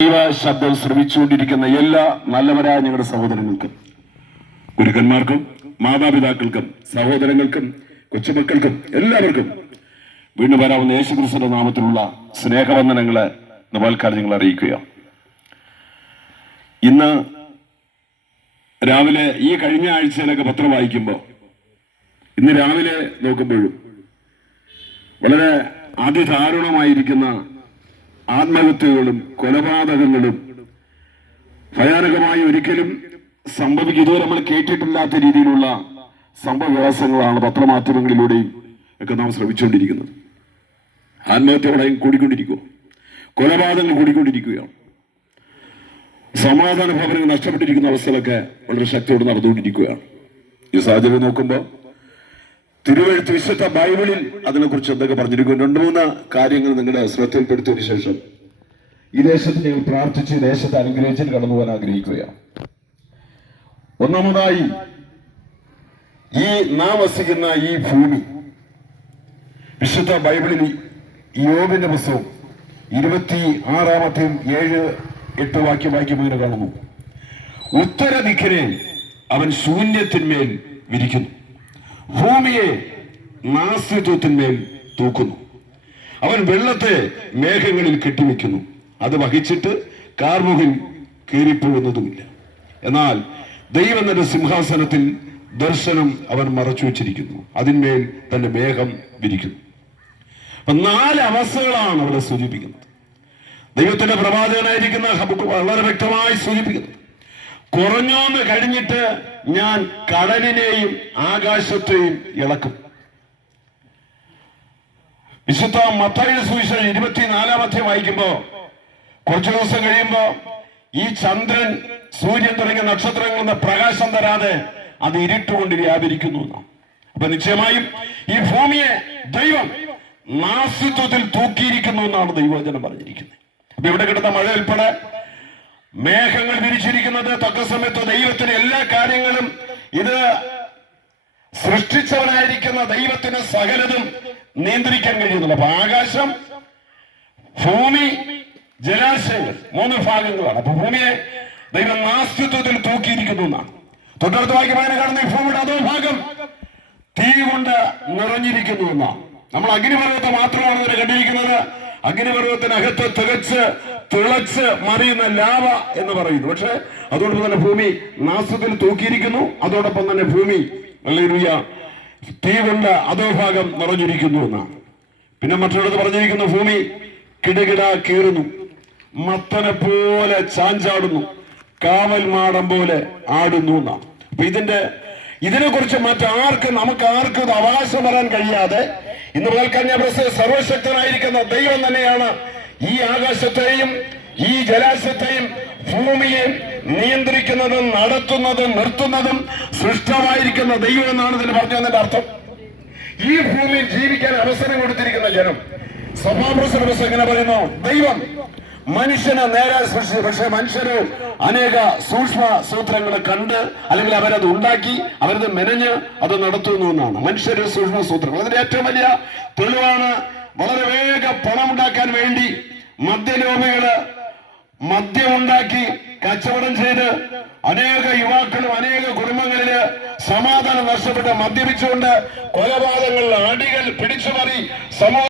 ദൈവ ശബ്ദം ശ്രമിച്ചുകൊണ്ടിരിക്കുന്ന എല്ലാ നല്ലവരായ ഞങ്ങളുടെ സഹോദരങ്ങൾക്കും ഗുരുക്കന്മാർക്കും മാതാപിതാക്കൾക്കും സഹോദരങ്ങൾക്കും കൊച്ചുമക്കൾക്കും എല്ലാവർക്കും വീണ്ടും വരാവുന്ന യേശുക്രിസ്തുവിന്റെ നാമത്തിലുള്ള സ്നേഹവന്ദനങ്ങളെ നവാൽക്കാലം നിങ്ങൾ അറിയിക്കുക ഇന്ന് രാവിലെ ഈ കഴിഞ്ഞ ആഴ്ചയിലൊക്കെ പത്രം വായിക്കുമ്പോൾ ഇന്ന് രാവിലെ നോക്കുമ്പോഴും വളരെ അതിദാരുണമായിരിക്കുന്ന ആത്മഹത്യകളും കൊലപാതകങ്ങളും ഭയാനകമായി ഒരിക്കലും സംഭവിക്കും ഇതുവരെ നമ്മൾ കേട്ടിട്ടില്ലാത്ത രീതിയിലുള്ള സംഭവവികാസങ്ങളാണ് പത്രമാധ്യമങ്ങളിലൂടെയും ഒക്കെ നാം ശ്രമിച്ചുകൊണ്ടിരിക്കുന്നത് ആത്മഹത്യ വളരെ കൂടിക്കൊണ്ടിരിക്കുക കൊലപാതകങ്ങൾ കൂടിക്കൊണ്ടിരിക്കുകയാണ്. സമാധാന ഭവനങ്ങൾ നഷ്ടപ്പെട്ടിരിക്കുന്ന അവസ്ഥകളൊക്കെ വളരെ ശക്തിയോടെ നടന്നുകൊണ്ടിരിക്കുകയാണ്. ഈ സാഹചര്യം നോക്കുമ്പോൾ തിരുവഴുത്ത് വിശുദ്ധ ബൈബിളിൽ അതിനെക്കുറിച്ച് എന്തൊക്കെ പറഞ്ഞിരിക്കുന്നു? രണ്ട് മൂന്ന് കാര്യങ്ങൾ നിങ്ങളുടെ ശ്രദ്ധയിൽപ്പെടുത്തിയതിനു ശേഷം ഈ ദേശത്ത് ഞങ്ങൾ പ്രാർത്ഥിച്ച് ഈ ദേശത്തെ അനുഗ്രഹിച്ചിട്ട് കടന്നു പോകാൻ ആഗ്രഹിക്കുകയാണ്. ഒന്നാമതായി ഈ നാം വസിക്കുന്ന ഈ ഭൂമി വിശുദ്ധ ബൈബിളിൽ യോബിന്റെ പുസ്തകം ഇരുപത്തി ആറാമത്തെയും ഏഴ് എട്ട് വാക്യം വാക്യം ഇങ്ങനെ കാണുന്നു. ഉത്തര ദിക്കിനെ അവൻ ശൂന്യത്തിന്മേൽ വിരിക്കുന്നു. ഭൂമിയെ നാസ്തിത്വത്തിന്മേൽ തൂക്കുന്നു. അവൻ വെള്ളത്തെ മേഘങ്ങളിൽ കെട്ടിവെക്കുന്നു. അത് വഹിച്ചിട്ട് കാർമുകിൽ കീറിപ്പോകുന്നതുമില്ല. എന്നാൽ ദൈവം തന്റെ സിംഹാസനത്തിൽ ദർശനം അവൻ മറച്ചു വെച്ചിരിക്കുന്നു. അതിന്മേൽ തന്റെ മേഘം വിരിക്കുന്നു. അപ്പൊ നാല് അവസ്ഥകളാണ് അവിടെ സൂചിപ്പിക്കുന്നത്. ദൈവത്തിന്റെ പ്രവാചകനായിരിക്കുന്ന വളരെ വ്യക്തമായി സൂചിപ്പിക്കുന്നു. കുറഞ്ഞോന്ന് കഴിഞ്ഞിട്ട് ഞാൻ കടലിനെയും ആകാശത്തെയും ഇളക്കും. വിശുദ്ധ മത്തായിയുടെ സുവിശേഷം ഇരുപത്തിനാലാമത്തെ വായിക്കുമ്പോ കുറച്ചു ദിവസം കഴിയുമ്പോ ഈ ചന്ദ്രൻ സൂര്യൻ തുടങ്ങിയ നക്ഷത്രങ്ങളുടെ പ്രകാശം തരാതെ അത് ഇരുട്ടുകൊണ്ട് വ്യാപരിക്കുന്നു അപ്പൊ നിശ്ചയമായും ഈ ഭൂമിയെ ദൈവം നാസ്തിത്വത്തിൽ തൂക്കിയിരിക്കുന്നു എന്നാണ് ദൈവവചനം പറഞ്ഞിരിക്കുന്നത്. അപ്പൊ ഇവിടെ കിടന്ന മഴ ഉൾപ്പെടെ മേഘങ്ങൾ വിരിച്ചിരിക്കുന്നത് തക്ക സമയത്ത് ദൈവത്തിന് എല്ലാ കാര്യങ്ങളും ഇത് സൃഷ്ടിച്ചവനായിരിക്കുന്ന ദൈവത്തിന് സകലതും നിയന്ത്രിക്കാൻ കഴിയുന്നില്ല അപ്പൊ ആകാശം ഭൂമി ജലാശയങ്ങൾ മൂന്ന് ഭാഗങ്ങളാണ്. അപ്പൊ ഭൂമിയെ ദൈവം നാസ്തിത്വത്തിൽ തൂക്കിയിരിക്കുന്നു എന്നാണ്. തൊട്ടടുത്ത വാക്യമായ കാണുന്ന ഭൂമിയുടെ അതോ ഭാഗം തീ കൊണ്ട് നിറഞ്ഞിരിക്കുന്നു എന്നാണ്. നമ്മൾ അഗ്നിപർവത്തെ മാത്രമാണ് ഇതിനെ കണ്ടിരിക്കുന്നത്. അഗ്നിപർവത്തിനകത്ത് തികച്ച് തിളച്ച് മറിയുന്ന ലാവ എന്ന് പറയുന്നു. പക്ഷെ അതോടൊപ്പം തന്നെ ഭൂമി നാസത്തിൽ തൂക്കിയിരിക്കുന്നു. അതോടൊപ്പം തന്നെ ഭൂമി അല്ലേലൂയ തീ കൊണ്ട് അധോഭാഗം നിറഞ്ഞിരിക്കുന്നു എന്നാണ്. പിന്നെ മറ്റൊരിടത്ത് പറഞ്ഞിരിക്കുന്നു ഭൂമി കിടകിട കീറുന്നു. മത്തനെ പോലെ ചാഞ്ചാടുന്നു. കാവൽ മാടം പോലെ ആടുന്നു എന്നാണ്. അപ്പൊ ഇതിന്റെ ഇതിനെ കുറിച്ച് മറ്റാർക്കും നമുക്ക് ആർക്കും അവകാശം വരാൻ കഴിയാതെ ഇന്ന് കേൾക്കാൻ സർവശക്തനായിരിക്കുന്ന ദൈവം തന്നെയാണ് ഈ ആകാശത്തെയും ഈ ജലാശയത്തെയും ഭൂമിയെ നിയന്ത്രിക്കുന്നതും നടത്തുന്നതും നിർത്തുന്നതും സൃഷ്ടമായിരിക്കുന്ന ദൈവം എന്നാണ് ഇതിന് പറഞ്ഞതിന്റെ അർത്ഥം. ഈ ഭൂമിയിൽ ജീവിക്കാൻ അവസരം കൊടുത്തിരിക്കുന്ന ജനം സഭാപ്രസംഗം എങ്ങനെ പറയുന്നു? ദൈവം മനുഷ്യനെ നേരെ സൃഷ്ടിച്ചു പക്ഷെ മനുഷ്യര് അനേക സൂക്ഷ്മ സൂത്രങ്ങൾ കണ്ട് അല്ലെങ്കിൽ അവരത് ഉണ്ടാക്കി അവരത് മെനഞ്ഞ് അത് നടത്തുന്നു എന്നാണ്. മനുഷ്യര് സൂക്ഷ്മ സൂത്രങ്ങൾ. അതിന്റെ ഏറ്റവും വലിയ തെളിവാണ് വളരെ വേഗം പണം ഉണ്ടാക്കാൻ വേണ്ടി മദ്യലോപികൾ മദ്യം ഉണ്ടാക്കി കച്ചവടം ചെയ്ത് അനേക യുവാക്കളും അനേക കുടുംബങ്ങളിൽ സമാധാനം നഷ്ടപ്പെട്ട് മദ്യപിച്ചുകൊണ്ട് കൊലപാതകങ്ങളിൽ അടികൾ പിടിച്ചുമറി സമൂഹ